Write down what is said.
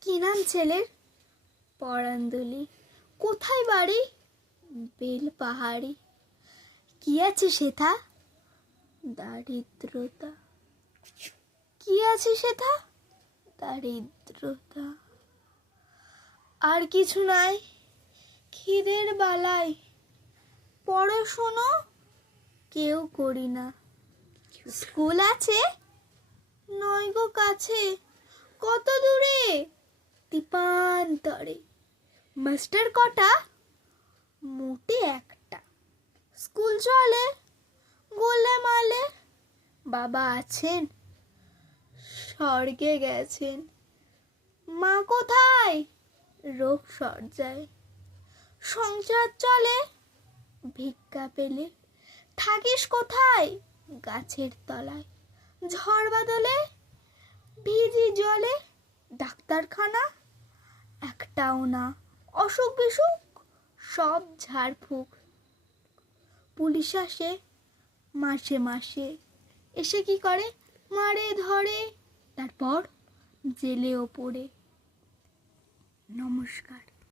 কি নাম ছেলের? পরান্দলি। কোথায় বাড়ি? বেল পাহাড়ি। কি আছে সেথা? দারিদ্রতা। কি আছে সেথা? দারিদ্রতা। আর কিছু নাই? খিদের বালাই। পড়াশোনা কেউ করি না। স্কুল আছে? নয় গো কাছে। কত দূরে? দীপান্তরে। মাস্টার কটা? মোটে একটা। স্কুল চলে গোলে মালে। বাবা আছেন? স্বর্গে গেছেন। মা কোথায়? রোগ সজ্জায়। সংসার চলে ভিক্ষা পেলে। থাকিস কোথায়? গাছের তলায়। ঝড় বাদলে ভিজি জলে। ডাক্তারখানা একটাও না। অসুখ বিসুখ সব ঝাড়ফুঁক। পুলিশ আসে মাসে মাসে। এসে কি করে? মারে ধরে, তারপর জেলেও পড়ে। নমস্কার।